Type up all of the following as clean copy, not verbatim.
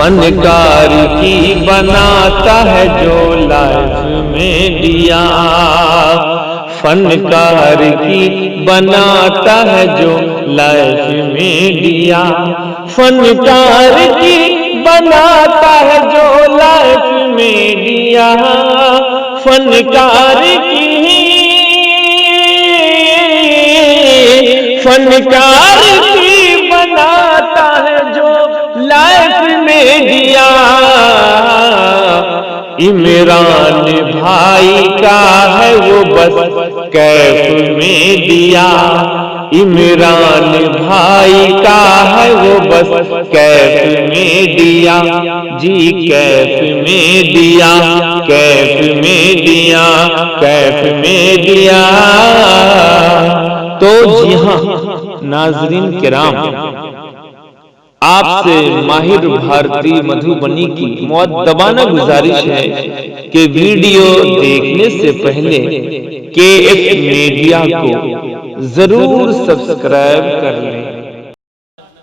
फनकार की बनाता है जो लाइफ में दिया, फनकार की बनाता है जो लाइफ में दिया, फनकार की बनाता है जो लाइफ में दिया, फनकार की बनाता है जो लाइफ में दिया। इमरान भाई का है वो बस कैफ में दिया, इमरान भाई का है वो बस कैफ में दिया, जी कैफ में दिया, कैफ में दिया, कैफ में दिया। तो जी हाँ नाजरीन किराम, आपसे माहिर भारती मधुबनी की मुअद्दबाना गुजारिश है कि वीडियो देखने से पहले KF मीडिया को जरूर सब्सक्राइब कर लें।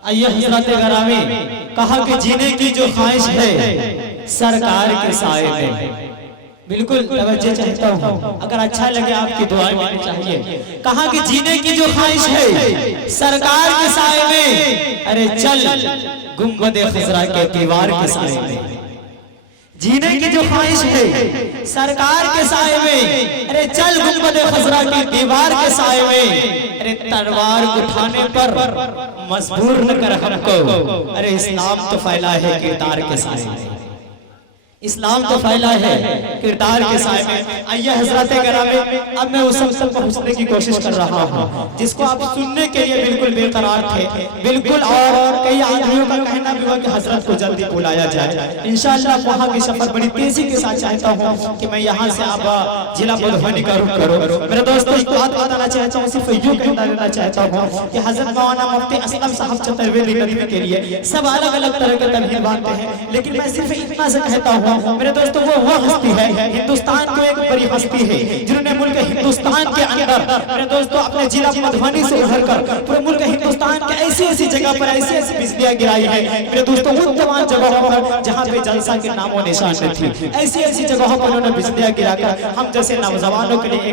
आइए हज़रात गिरामी, कहा कि जीने की जो ख्वाहिश है सरकार के साए में, बिल्कुल तवज्जो चाहता हूँ, अगर अच्छा लगे आपकी दुआएं मिलनी चाहिए। कहा कि जीने की जो ख्वाहिश है सरकार के साए में, अरे चल गुंबद खज़रा के दीवार के साए में। जीने की जो ख्वाहिश है सरकार के साए में, अरे चल गुंबद खज़रा की दीवार के साए में। अरे तलवार उठाने पर मजबूर न कर हमको, अरे इस्लाम तो फैला है किरदार के साए में, इस्लाम तो फैला है किरदार के साए में। आइए हज़रात गिरामी, अब मैं उस सब को पूछने की कोशिश कर रहा हूँ जिसको आप सुनने के लिए बिल्कुल बेकरार थे, बिल्कुल, और कई आदमियों का कहना भी हुआ कि हजरत को जल्दी बुलाया जाए। इंशाअल्लाह वहाँ की सफर बड़ी तेजी के साथ चाहता हूँ कि मैं यहाँ से आप जिला मधुबनी का रुख करो। मेरे दोस्तों एक बात बताना चाहता हूँ, सिर्फ यूँ कहना देना चाहता हूँ कि हजरत मौलाना मुफ्ती असलम साहब चतुर्वेदी नदवी के लिए सब अलग अलग तरह के तमहीद बांटते हैं, लेकिन मैं सिर्फ इतना से कहता हूँ मेरे दोस्तों, वो हस्ती है, हिंदुस्तान को एक बड़ी हस्ती है जिन्होंने मुल्क हिंदुस्तान के अंदर मेरे दोस्तों अपने जिला मधुबनी से उभर कर पूरे मुल्क हिंदुस्तान के ऐसी ऐसी जगह पर ऐसी ऐसी बिजलियां गिराई है मेरे दोस्तों, उन तमाम जगहों पर जहाँ पे जलसा के नामो निशान न थी, ऐसी ऐसी जगहों पर उन्होंने बिजलियां गिराकर हम जैसे नौजवानों के लिए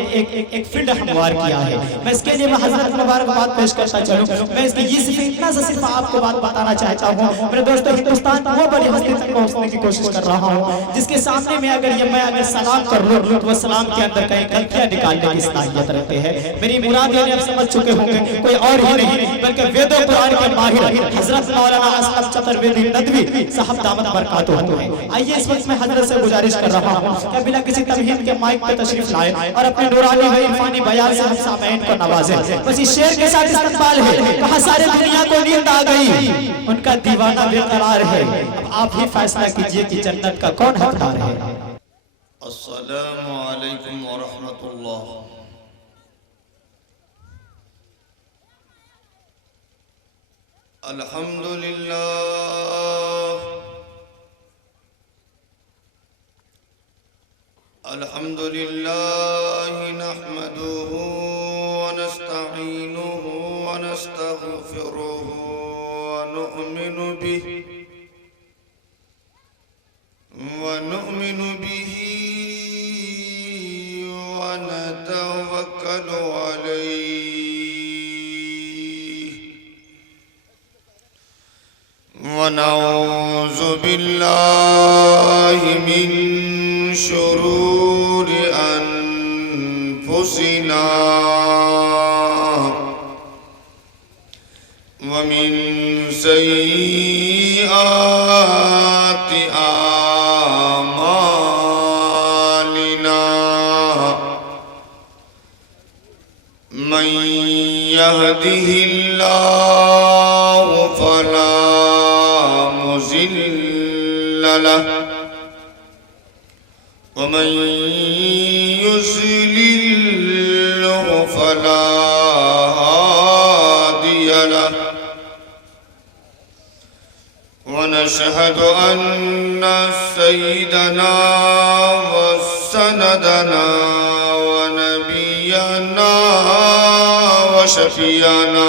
एक फील्ड हमवार किया है। मैं इसके लिए हजरत मुबारकबाद पेश करता चलूं, मैं इसकी ये सिर्फ इतना सा सिर्फ आपको बात बताना चाहता हूँ मेरे दोस्तों, हिंदुस्तान वो बड़ी हस्ती तक पहुँचने की कोशिश कर रहा हूँ जिसके सामने में अगर ये मैं अगर सलाम कर लूं तो वो सलाम के अंदर कई गलतियां निकालने की सलाहियत रखते हैं। मेरी मुराद ये आप समझ चुके होंगे, कोई और ही नहीं बल्कि वेदों कुरान के माहिर हजरत मौलाना असलम चतुर्वेदी नदवी साहब दामत बरकातहू हैं। आइए इस वक्त मैं हजरत से गुजारिश कर रहा हूं कि बिना किसी तमहीद के माइक पे तशरीफ लाए और अपने नूरानी व इरफानी बयान से हम सामईन को नवाजें। बस इस शेर के साथ इस्तकबाल है, कहा सारे दुनिया को नींद आ गई, उनका दीवाना बेकरार है, अब आप ही फैसला कीजिए कि जन्नत का कौन हकदार है। अस्सलामु अलैकुम व रहमतुल्लाह। अल्हम्दुलिल्लाह अल्हम्दुलिल्लाह नहमदुहु व नस्तईनुहु व नस्तगफिरुहु व नु'मिनु बिही वनु'मिनु बिही वनतवक्कलु अलैहि वनऊज़ु बिल्लाहि मिन शुरूरि अनफुसिना व मिन सय्यिआति मन यहदिहिल्लाहु फला मुज़िल्ल लहु व मन युज़लिल्हु फला हादिय लहु व नशहदु अन्ना सय्यिदना व सनदना व नबियना व शफीअना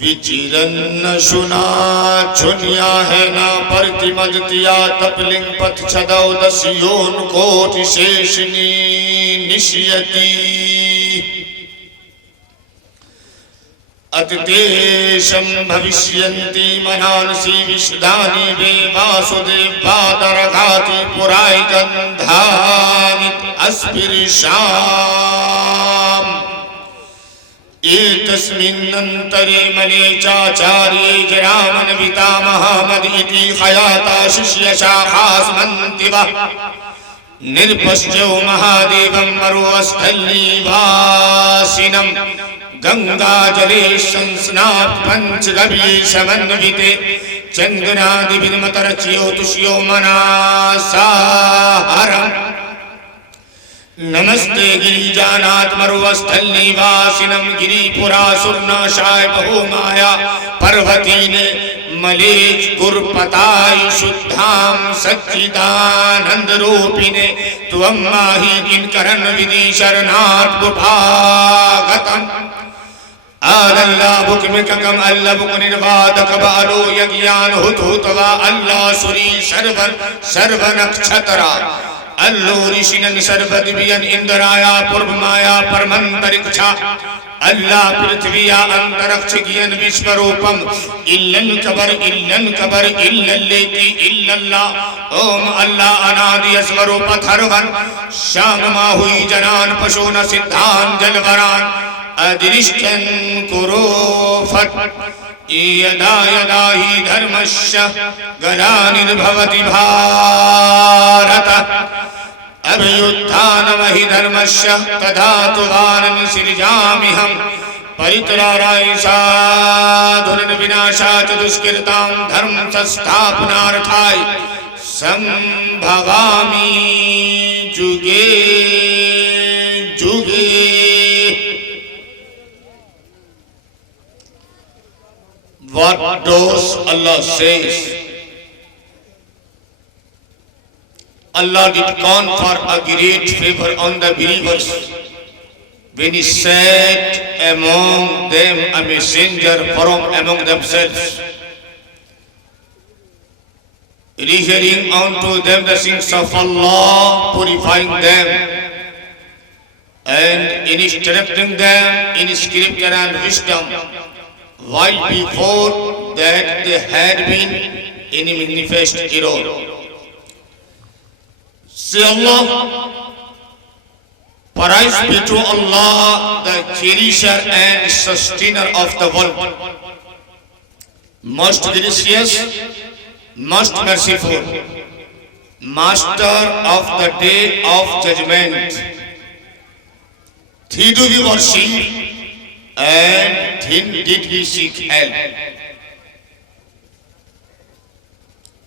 विचिरन शुना छुनिया है ना प्रतिमजतिया तपलिंग पथ छदौ दस्योन कोटि शेषनी निश्यति अतिदेशं भविष्यन्ति मनांसि विशदानि वे वासुदेवादरघाति पुराय गन्धानि अस्पृशाम् एतस्मिन्नन्तरे मले चाचार्ये जरामन पितामहमद इति हयाता शिष्यशाखास्मन्ति वः निर्पश्यो महादेवं मरुस्थलीवासिनं गंगाजले संस्नात पंचगव्ये समन्विते चंदनादिविमतरच्योतुष्यो मनासाहरम् नमस्ते गिरिजानाथ मरुस्थलनिवासिनं गिरिपुरासुरनाशाय बहुमाया पर्वती ने मलेच गुरपताय शुद्धां सच्चिदानंद रूपिणे त्वं माहि किंकरन विधि शरणात् बुभागतम् अल्लाह बुकमिक कम अल्लाह बुकनिर्वाद कबालो यज्ञान हुत हुतवा अल्लाह सुरी सर्वन सर्वन नक्षत्रा अल्लो ऋषिनन सर्वदिव्यन इंद्राया पूर्व माया परमंतरिक्षा अल्लाह पृथ्वीया अंतरिक्ष ज्ञान विश्वरूपम इल्लन कबर इल्लल्लेति इल्लल्लाह ओम अल्लाह अनादि स्वरूप धर्वन श्याम माहुई जनान पशुन सिद्धान जलवरान अदृष्टन कुरो फट यदा यदा हि धर्मस्य ग्लानिर्भवति भारत अभ्युत्थानमहि धर्मस्य तदातुवानं सृजाम्यहं परित्राणाय साधुरन विनाशाय दुष्कृतां धर्म संस्थापनार्थाय संभवामि जुगे जुगे। What does Allah says? Allah did confer a great favor on the believers when He set among them a messenger from among themselves, rehearing unto them the sins of Allah, purifying them, and instructing them in scripture and wisdom, while before that they had been in manifest error. Say Allah, praise be to Allah, the cherisher and sustainer of the world, most gracious, most merciful, master of the day of judgment. He do we worship and him did we seek help.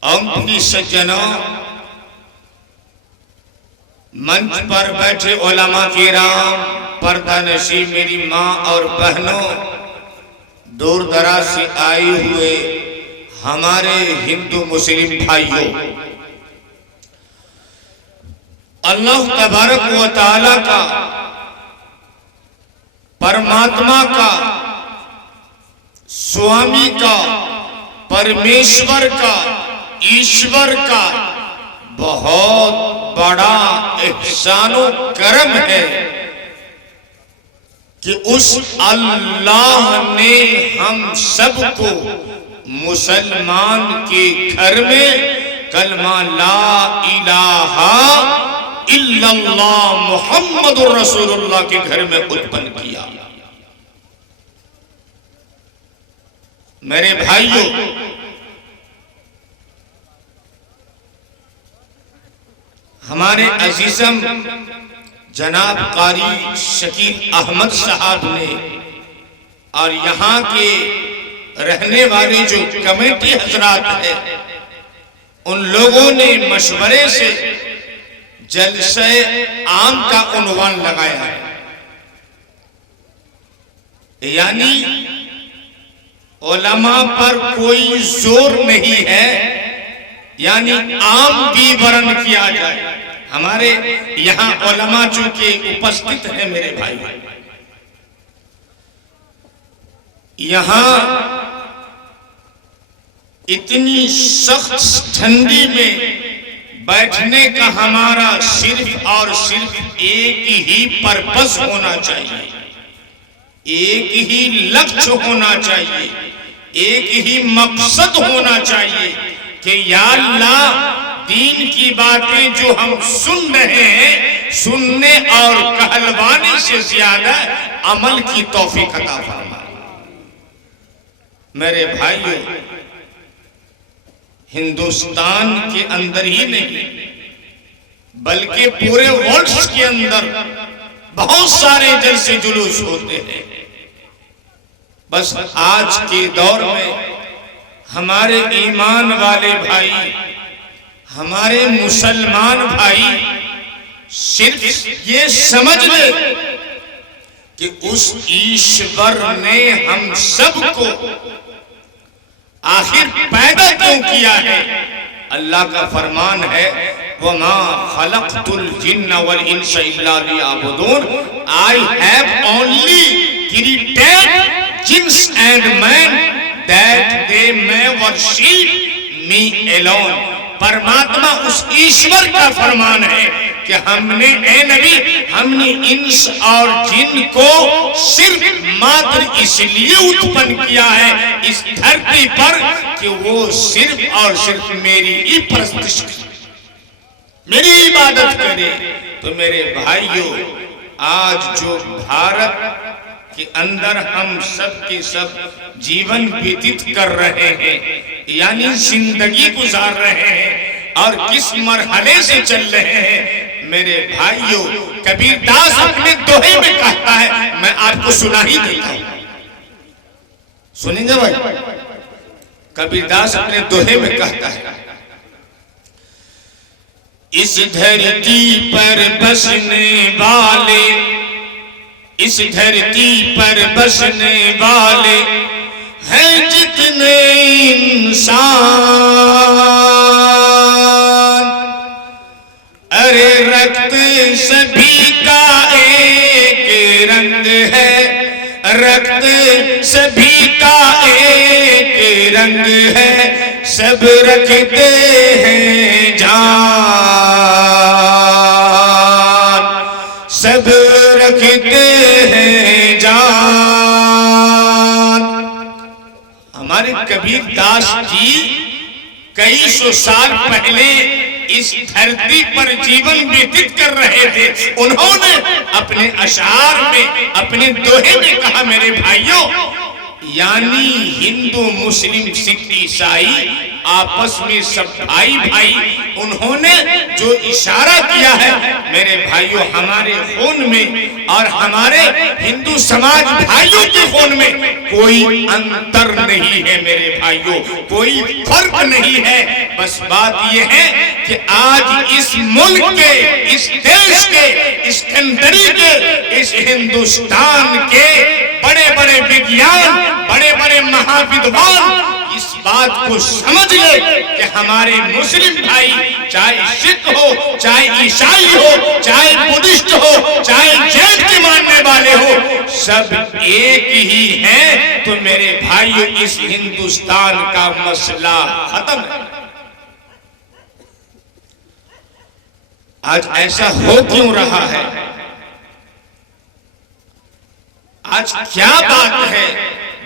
अपनी सज्जनों, मंच पर बैठे उलमा किराम, पर्दा नशी मेरी माँ और बहनों, दूर दराज से आए हुए हमारे हिंदू मुस्लिम भाइयों, अल्लाह तबारक व तआला का, परमात्मा का, स्वामी का, परमेश्वर का, ईश्वर का बहुत बड़ा एहसानो करम है कि उस अल्लाह ने हम सबको मुसलमान के घर में कलमा ला इलाहा इल्लल्लाह मुहम्मदुर रसूलुल्लाह के घर में उत्पन्न किया। मेरे भाइयों, हमारे अजीजम जनाब कारी शकील अहमद साहब ने और यहाँ के रहने वाले जो कमेटी हजरात है, उन लोगों ने मशवरे से जलसे आम का उन्वान लगाया है, यानी उलमा पर कोई जोर नहीं है, यानी आम विवरण किया जाए। हमारे यहाँ उलमा चूंकि उपस्थित है मेरे भाई, यहाँ इतनी सख्त ठंडी में बैठने का हमारा सिर्फ और सिर्फ एक ही पर्पस होना चाहिए, एक ही लक्ष्य होना चाहिए, एक ही मकसद होना चाहिए कि या अल्लाह, दीन की बातें जो हम सुन रहे हैं, सुनने और कहलवाने से ज्यादा अमल की तौफीक अता फरमा। मेरे भाइयों, हिंदुस्तान के अंदर ही नहीं बल्कि पूरे वर्ल्ड के अंदर बहुत सारे जलसे जुलूस होते हैं। बस आज के दौर में हमारे ईमान वाले भाई, हमारे मुसलमान भाई सिर्फ ये समझ ले कि उस ईश्वर ने हम सबको आखिर पैदा क्यों किया है। अल्लाह का फरमान है, वमा खलक़तुल जिन्ना वल इंसा इल्ला लियअबुदून, I have only created jinns and men that they may worship me alone. परमात्मा उस ईश्वर का फरमान है कि हमने ए नबी हमने इंस और जिन को सिर्फ मात्र इसलिए उत्पन्न किया है इस धरती पर कि वो सिर्फ और सिर्फ मेरी ही परस्तिश मेरी इबादत करे। तो मेरे भाइयों, आज जो भारत के अंदर हम सब के सब जीवन व्यतीत कर रहे हैं, यानी जिंदगी गुजार रहे हैं और किस मरहले से चल रहे हैं, मेरे भाइयों, कबीरदास अपने दोहे में कहता है, मैं आपको सुना ही देता हूं, सुनेंगे भाई। कबीरदास अपने दोहे में कहता है, इस धरती पर बसने वाले, इस धरती पर बसने वाले हैं जितने इंसान, अरे रक्त सभी का एक रंग है, रक्त सभी का एक रंग है, सब रखते हैं जान, सब रखते हैं जान। हमारे कबीरदास जी कई सौ साल पहले इस धरती पर जीवन व्यतीत कर रहे थे। उन्होंने अपने अशार में, अपने दोहे में कहा, मेरे भाइयों, यानी हिंदू मुस्लिम सिख ईसाई आपस में सब भाई भाई, उन्होंने जो इशारा किया है मेरे भाइयों, हमारे खून में और हमारे हिंदू समाज भाइयों के खून में कोई अंतर नहीं है मेरे भाइयों, कोई फर्क नहीं है। बस बात यह है कि आज इस मुल्क के, इस देश के, इस कंट्री के, इस हिंदुस्तान के बड़े बड़े विज्ञान, बड़े बड़े महाविद्वान इस बात को समझ ले कि हमारे मुस्लिम भाई, चाहे सिख हो, चाहे ईसाई हो, चाहे बुद्धिस्ट हो, चाहे जैन के मानने वाले हो, सब एक ही हैं। तो मेरे भाइयों, इस हिंदुस्तान का मसला खत्म है। आज ऐसा हो क्यों रहा है? आज क्या बात है?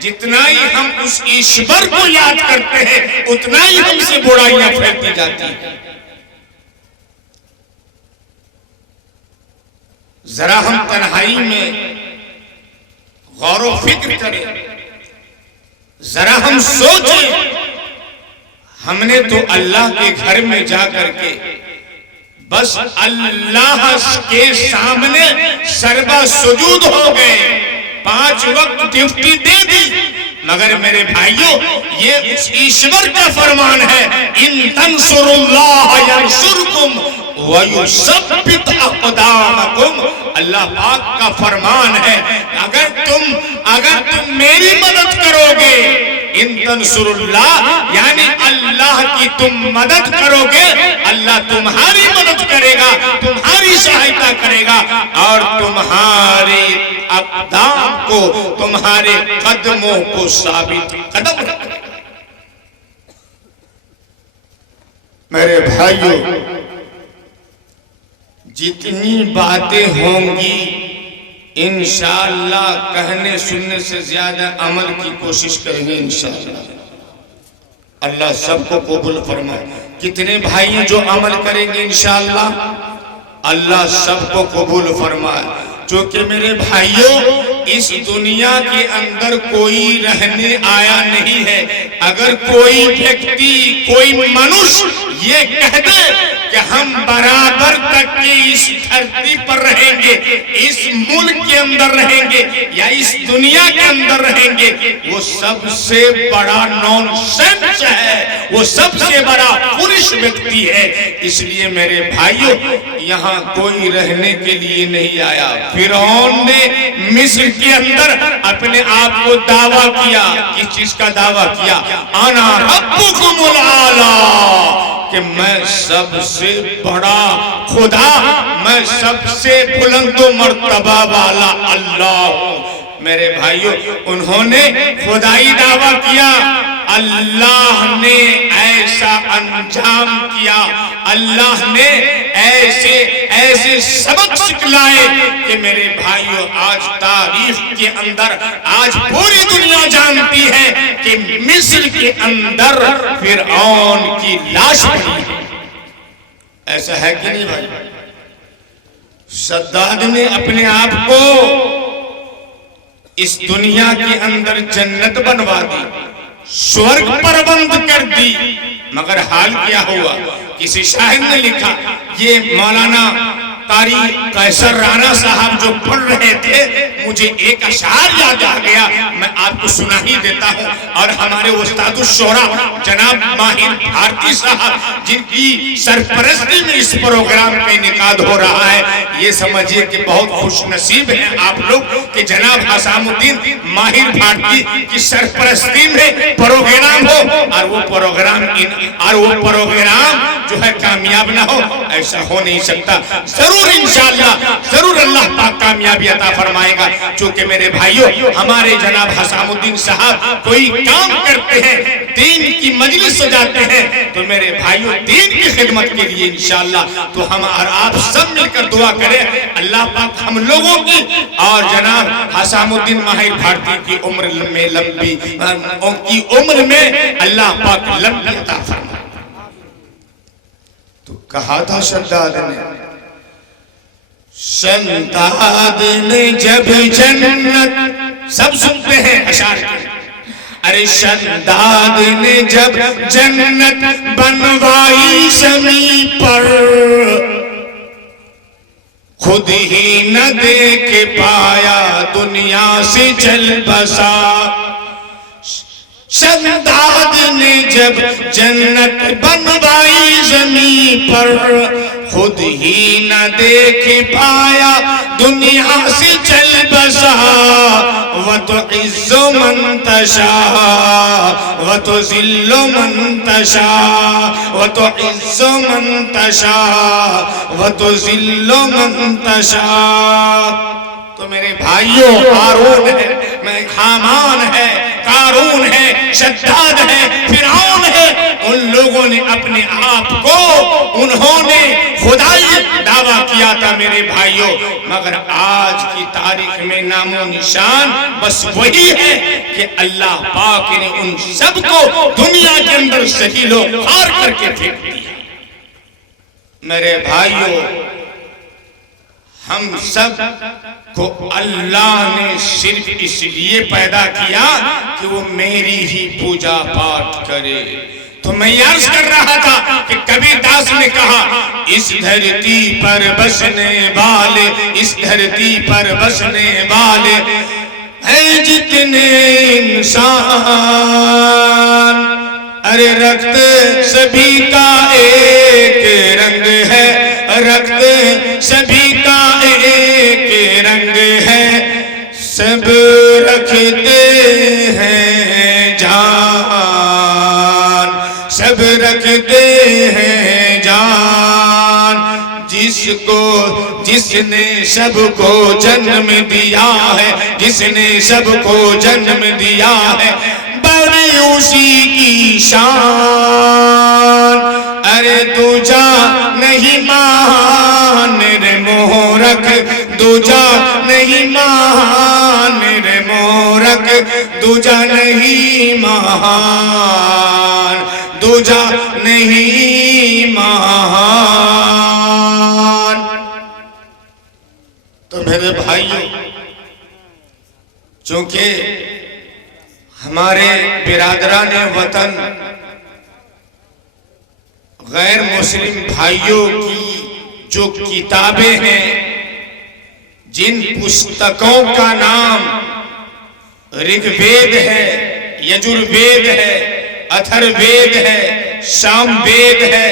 जितना ही हम उस ईश्वर को याद करते हैं उतना ही हमसे बुराइयां फैलती जाती हैं। जरा हम तन्हाई में गौर व फिक्र करें, जरा हम सोचें, हमने तो अल्लाह के घर में जाकर के बस अल्लाह के सामने सर्वा सुजूद हो गए, 5 वक्त ड्यूटी दे दी, मगर मेरे भाइयों, ये उस ईश्वर का फरमान है, इन तंसुरुल्लाह यंसुरकुम व युसब्बित अक़दामकुम। अल्लाह पाक का फरमान है, अगर तुम मेरी मदद करोगे, इन तंसुरुल्लाह यानी अल्लाह की तुम मदद करोगे, अल्लाह तुम्हारी मदद करेगा, तुम्हारी सहायता करेगा और तुम्हारे अक़दाम को, तुम्हारे कदमों को साबित कदम रखेगा। मेरे भाइयों, जितनी बातें होंगी इंशाअल्लाह कहने सुनने से ज्यादा अमल की कोशिश करेंगे इंशाअल्लाह। अल्लाह सबको कबूल फरमाए। कितने भाई हैं जो अमल करेंगे इंशाअल्लाह? अल्लाह सबको कबूल फरमाए। क्योंकि मेरे भाइयों, इस दुनिया के अंदर कोई रहने आया नहीं है। अगर कोई व्यक्ति, कोई मनुष्य ये कह दे कि हम बराबर तक की इस धरती पर रहेंगे, इस मुल्क के अंदर रहेंगे या इस दुनिया के अंदर रहेंगे, वो सबसे बड़ा नॉनसेंस है, वो सबसे बड़ा पुरुष व्यक्ति है। इसलिए मेरे भाइयों, यहाँ कोई रहने के लिए नहीं आया। फिरौन ने मिस्र के अंदर अपने आप को दावा किया। किस चीज का दावा किया? अना रब्बुकुमुल आला, कि मैं सबसे बड़ा खुदा, मैं सबसे बुलंद मर्तबा वाला अल्लाह हूं। मेरे भाइयों, उन्होंने खुदाई दावा किया, अल्लाह ने ऐसा अंजाम किया, अल्लाह ने ऐसे ऐसे सबक सिखलाए कि मेरे भाइयों आज तारीख के अंदर आज पूरी दुनिया जानती है कि मिस्र के अंदर फिरऔन की लाश पड़ी है। ऐसा है कि नहीं भाई? शद्दाद ने अपने आप को इस दुनिया के अंदर जन्नत बनवा दी, स्वर्ग प्रबंध कर दी, मगर हाल क्या हुआ? किसी शायर ने लिखा, ये मौलाना कारी कैसर राणा साहब जो पढ़ रहे थे, मुझे एक अशार याद आ गया, मैं आपको सुना ही देता हूँ। और हमारे उस्ताद शोरा जनाब माहिर भारती साहब जिनकी सरपरस्ती में इस प्रोग्राम का इनेकाद हो रहा है, ये समझिए कि बहुत खुशनसीब है आप लोग कि जनाब हसामुद्दीन माहिर भारती की सरपरस्ती में प्रोग्राम हो और वो प्रोग्राम जो है कामयाब ना हो, ऐसा हो नहीं सकता। जरूर इंशाअल्लाह जरूर अल्लाह पाक कामयाबी अता फरमाएगा। क्योंकि मेरे भाइयों, हमारे जनाब हसामुद्दीन साहब कोई काम करते हैं, दीन की मजलिस सजाते हैं, तो मेरे भाइयों दीन की खिदमत के लिए इंशाअल्लाह तो हम और आप सब मिलकर दुआ करें, अल्लाह पाक हम लोगों की और जनाब हसामुद्दीन माहिर भारती की उम्र में लंबी उनकी उम्र में अल्लाह पाक लंबी अता फरमाए। तो कहा था शद्दाद ने जब जन्नत, सब सुनते हैं अशार के, अरे शद्दाद ने जब जन्नत बनवाई ज़मीं पर, खुद ही न देख पाया दुनिया से चल बसा। शद्दाद ने जब जन्नत बनवाई ज़मीं पर, खुद ही न देख पाया दुनिया से चल बसा। व तो इज़्ज़ो मन तशा व तो ज़िल्लो मन तशा, व तो इज़्ज़ो मन तशा व तो ज़िल्लो मन तशा। तो मेरे भाइयों, हारून है, मैं हामान है, कारून है, शद्दाद है, फिरौन है, उन लोगों ने अपने आप को उन्होंने खुदाई दावा किया था मेरे भाइयों, मगर आज की तारीख में नामो निशान बस वही है कि अल्लाह पाक ने उन सबको दुनिया के अंदर शहीदों खार करके फेंक दिया। मेरे भाइयों, हम सब को अल्लाह ने सिर्फ इसलिए पैदा किया कि वो मेरी ही पूजा पाठ करे। तो मैं अर्ज कर रहा था कि कबीर दास ने कहा, इस धरती पर बसने वाले, इस धरती पर बसने वाले हैं जितने इंसान, अरे रक्त सभी का एक रंग है, रक्त सभी का एक रंग है, सब रखते हैं जान, सब रखते हैं जान। जिसने सबको जन्म दिया है, जिसने सबको जन्म दिया है, बड़ी उसी की शान। अरे दूजा नहीं मान रे मोहरक, दूजा नहीं मान रे मोहरक, दूजा नहीं मान, दूजा नहीं मान। तो मेरे भाइयों, चूंकि हमारे बिरादरान वतन गैर मुस्लिम भाइयों की जो किताबें हैं, जिन पुस्तकों का नाम ऋग्वेद है, यजुर्वेद है, अथर्ववेद है, सामवेद है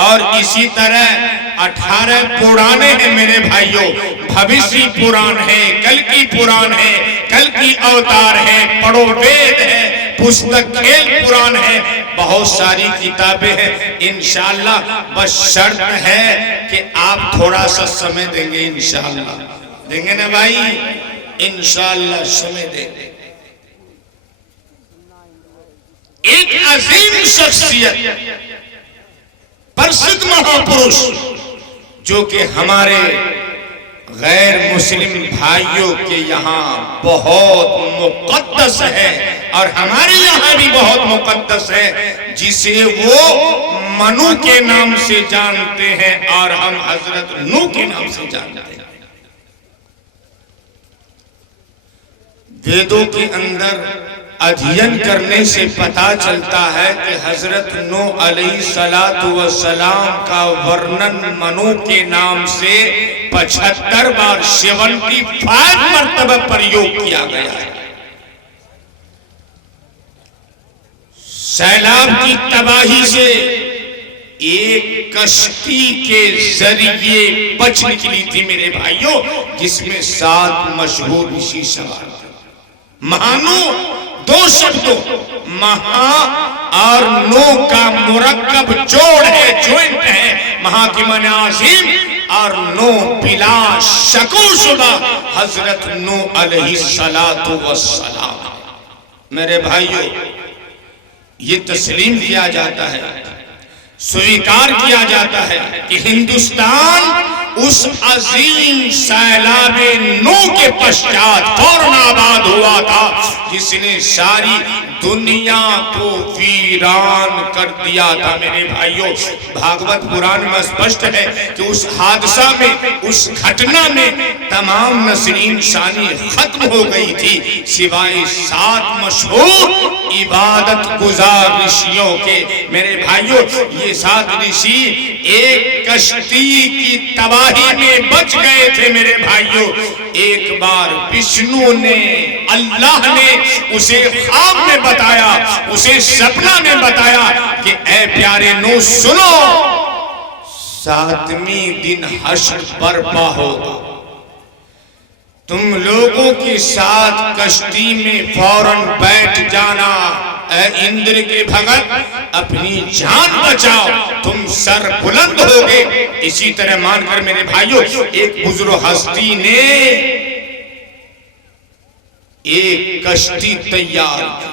और इसी तरह 18 पुराने हैं मेरे भाइयों। भविष्य पुराण है, कल की पुराण है, कल की अवतार है, पढ़ो वेद है, पुस्तक खेल पुराण है, बहुत सारी किताबें हैं। इंशाअल्लाह बस शर्त है कि आप थोड़ा सा समय देंगे, इंशाअल्लाह देंगे ना भाई? इंशाअल्लाह समय देंगे। एक अजीम शख्सियत, प्रसिद्ध महापुरुष, जो कि हमारे गैर मुस्लिम भाइयों के यहाँ बहुत मुक़द्दस है और हमारे यहाँ भी बहुत मुक़द्दस है, जिसे वो मनु के नाम से जानते हैं और हम हजरत नूह के नाम से जानते हैं। वेदों के अंदर अध्ययन करने से पता चलता है कि हजरत नूह अलैहिस्सलातु वस्सलाम का वर्णन मनु के नाम से 75 बार 75 मर्तबा प्रयोग किया गया है। सैलाब की तबाही से एक कश्ती के जरिए बच निकली थी मेरे भाइयों, जिसमें 7 मशहूर ऋषि सवार थे। महानु दो शब्दों महा और नो का मुरक्कब जोड़ है, ज्वाइंट है। महा की माने अजीम और नो बिला शकुशुबा हजरत नूह अलैहिस्सलातु वस्सलाम। मेरे भाइयों, ये तस्लीम किया जाता है, स्वीकार किया जाता है कि हिंदुस्तान उस अजीम सैलाबे नूह के पश्चात फौरन आबाद हुआ था, जिसने सारी दुनिया को वीरान कर दिया था। मेरे भाइयों, भागवत पुराण में स्पष्ट है कि उस हादसा में, उस घटना में तमाम नस्ल इंसानी खत्म हो गई थी, सिवाय 7 मशहूर इबादत गुजार ऋषियों के। मेरे भाइयों, ये 7 ऋषि एक कश्ती की तबाही में बच गए थे। मेरे भाइयों, एक बार विष्णु ने, अल्लाह ने उसे ख्वाब में बताया, उसे सपना में बताया कि ऐ प्यारे नूह सुनो, 7वें दिन हश्र बर्पा होगा, तुम लोगों के साथ कश्ती में फौरन बैठ जाना। ऐ इंद्र के भगत, अपनी जान बचाओ, तुम सर बुलंद होगे। इसी तरह मानकर मेरे भाइयों, एक बुजुर्ग हस्ती ने एक कश्ती तैयार की,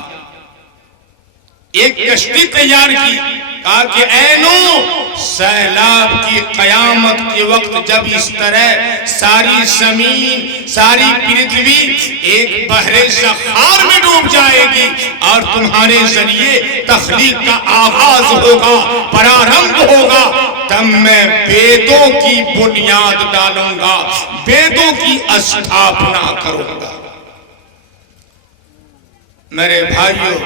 एक कश्ती तैयार की, कहा कि ऐ नूह, सैलाब की कयामत के वक्त जब इस तरह सारी जमीन, सारी पृथ्वी एक बहरे सखार में डूब जाएगी और तुम्हारे जरिए तख्लीक का आगाज होगा, प्रारंभ होगा, तब मैं वेदों की बुनियाद डालूंगा, वेदों की स्थापना करूंगा। मेरे भाइयों,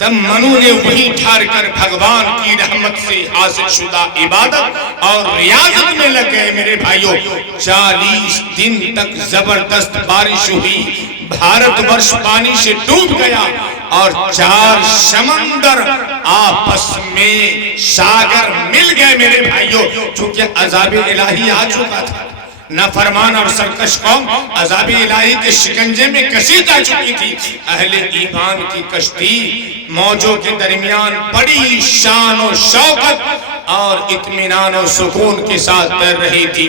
तब मनु ने वहीं ठार कर भगवान की रहमत से हासिल शुदा इबादत और रियाजत में लग गए। मेरे भाइयों, 40 दिन तक जबरदस्त बारिश हुई, भारतवर्ष पानी से डूब गया और 4 समंदर आपस में सागर मिल गए। मेरे भाइयों, चूंकि अज़ाब इलाही आ चुका था, नाफरमान और सरकश कौम अज़ाब इलाही के शिकंजे में कसी जा चुकी थी। अहले ईमान की कश्ती मौजों के दरमियान बड़ी शान और शौकत और इत्मीनान और सुकून के साथ तैर रही थी।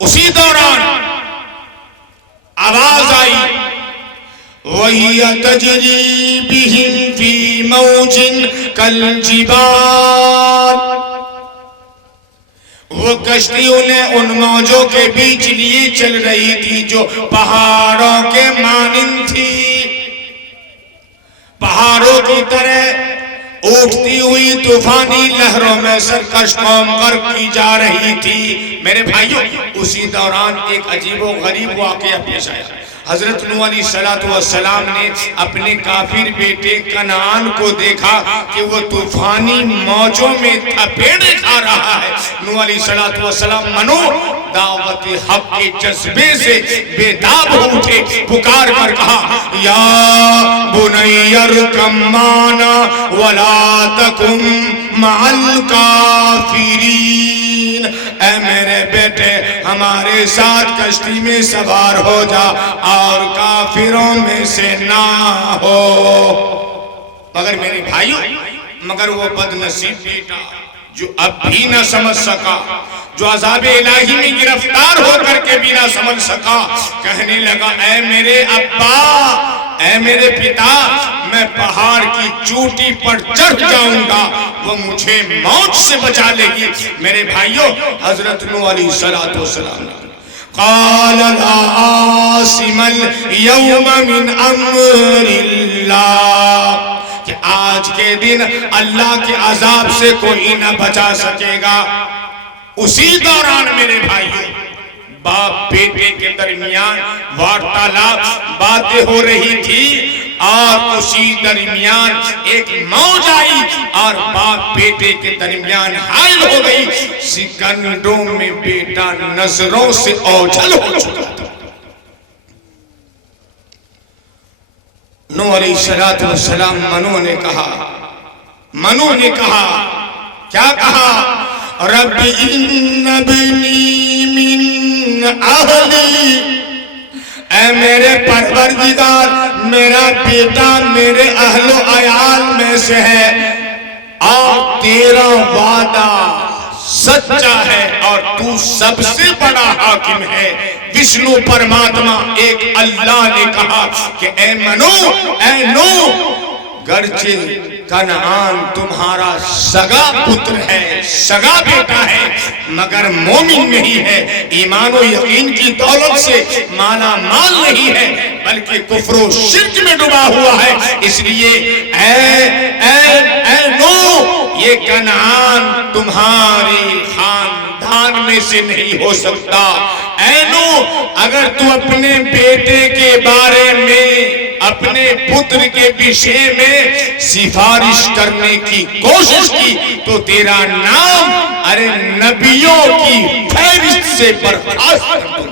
उसी दौरान आवाज आई, वही तजरी बिहिम फी मौजिन कल जिबाल। वो कश्ती उन्हें उन मौजों के बीच लिए चल रही थी जो पहाड़ों के मानिंद थी, पहाड़ों की तरह उठती हुई तूफानी लहरों में सरकश कौम गर्क की जा रही थी। मेरे भाइयों, उसी दौरान एक अजीबो गरीब वाकया पेश आया। हजरत नूह अलैहिस्सलातु वस्सलाम ने अपने काफिर बेटे कनान को देखा कि वो तूफानी मौजों में थपेड़े खा रहा है। नूह अलैहिस्सलातु वस्सलाम मनो दावत हक के जज्बे से बेताब हो उठे, पुकार कर कहा, या बुनय्यरकम माना वला तकुम मअल काफिरीन। ऐ मेरे बेटे, हमारे साथ कश्ती में सवार हो जा और काफिरों में से ना हो। मगर मेरे भाइयों, मगर वो बदनसीब बेटा जो अब भी ना समझ सका, जो अज़ाब इलाही में गिरफ्तार होकर के भी ना समझ सका, कहने लगा, ऐ मेरे अब्बा, ऐ मेरे पिता, मैं पहाड़ की चोटी पर चढ़ जाऊंगा, वो मुझे मौत से बचा लेगी। मेरे भाइयों, हजरत नूह अलैहिस्सलातु वस्सलाम क़ाल ला आसिमल यौम मिन अम्रिल्लाह, कि आज के दिन अल्लाह के अजाब से कोई न बचा सकेगा। उसी दौरान मेरे भाइयों, बाप बेटे के दरमियान वार्तालाप, बातें हो रही थी, और उसी दरमियान एक मौज आई और बाप बेटे के दरमियान हायल हो गई। सिकंदों में बेटा नजरों से ओझल हो चुका था। नूह अलैहिस्सलातु वस्सलाम मनु ने कहा, क्या कहा? रब्बी इन्न बनी मिन अहली, ऐ मेरे परवरदिगार, मेरा बेटा मेरे अहलो अयाल में से है, और तेरा वादा सच्चा है, और तू सबसे बड़ा हाकिम है। विष्णु परमात्मा एक अल्लाह ने कहा कि ऐ नूह, गर्चे कनान तुम्हारा सगा पुत्र है, सगा बेटा है, मगर मोमिन नहीं है, ईमान और यकीन की दौलत से माला माल नहीं है, बल्कि कुफ्र शिर्क में डूबा हुआ है। इसलिए ऐ नूह, ये कनान तुम्हारे खानदान में से नहीं हो सकता। ऐ नूह, अगर तू अपने बेटे के बारे में, अपने पुत्र के विषय में सिफारिश करने की कोशिश की तो तेरा नाम, अरे नबियों की फहरिस्त से बर्खास्त कर दूंगा।